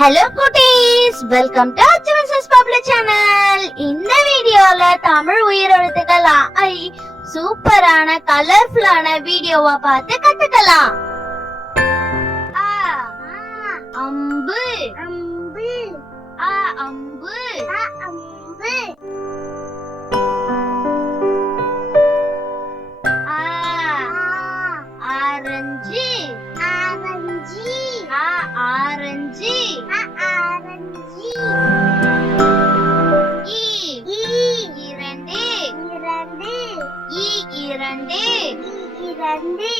Hello cuties, welcome to Achievers Public Channel. இந்த வீடியோல தமிழ் உயிரெழுத்துக்கள் ஐ சூப்பரான கலர்ஃபுல்லான வீடியோவா பார்த்து கத்துக்கலாம். ஆ அம்பு அம்பு ஆ அம்பு ஆ அம்பு ஆ ஆரஞ்சு ஆரஞ்சு ஆ ஆரஞ்சு ஆ ஆரஞ்சு ஈ இரண்டு இரண்டு ஈ இரண்டு இரண்டு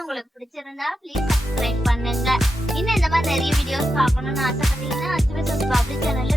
உங்களுக்கு பிடிச்சிருந்தா ப்ளீஸ் சப்ஸ்கிரைப் பண்ணுங்க. இன்னும் இந்த மாதிரி நிறைய வீடியோஸ் பார்க்கணும்னு ஆசைப்பட்டீங்கன்னா அச்சிவர்ஸ் பப்ளிக் சேனல்ல